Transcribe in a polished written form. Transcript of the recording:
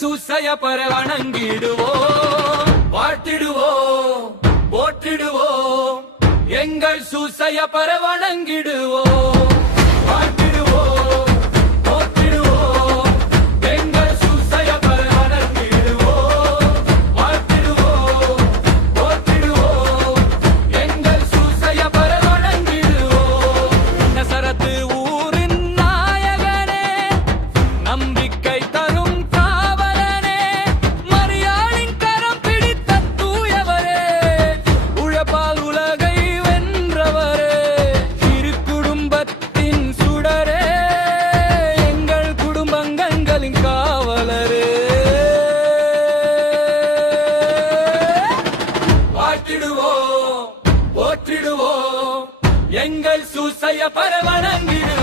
சூசைய பர வணங்கிடுவோம், வாழ்த்திடுவோம், போற்றிடுவோம். எங்கள் சூசைய பர வணங்கிடுவோம், வாழ்த்திடுவோம், போற்றிடுவோம். எங்கள் சூசைய பர வணங்கிடுவோம், வாழ்த்திடுவோம், போற்றிடுவோம். எங்கள் சூசைய பர வணங்கிடுவோம். நசரத்து ஊரின் நாயகனே, நம்பிக்கை தரும் காவலனே, மரியாளின் கரம் பிடித்த தூயவரே, உழைப்பால் உலகை வென்றவரே, இரு குடும்பத்தின் சுடரே, எங்கள் குடும்பங்களின் காவலரே. வாழ்த்திடுவோம், போற்றிடுவோம். எங்கள் சூசைய பர வணங்கிடுவோம்.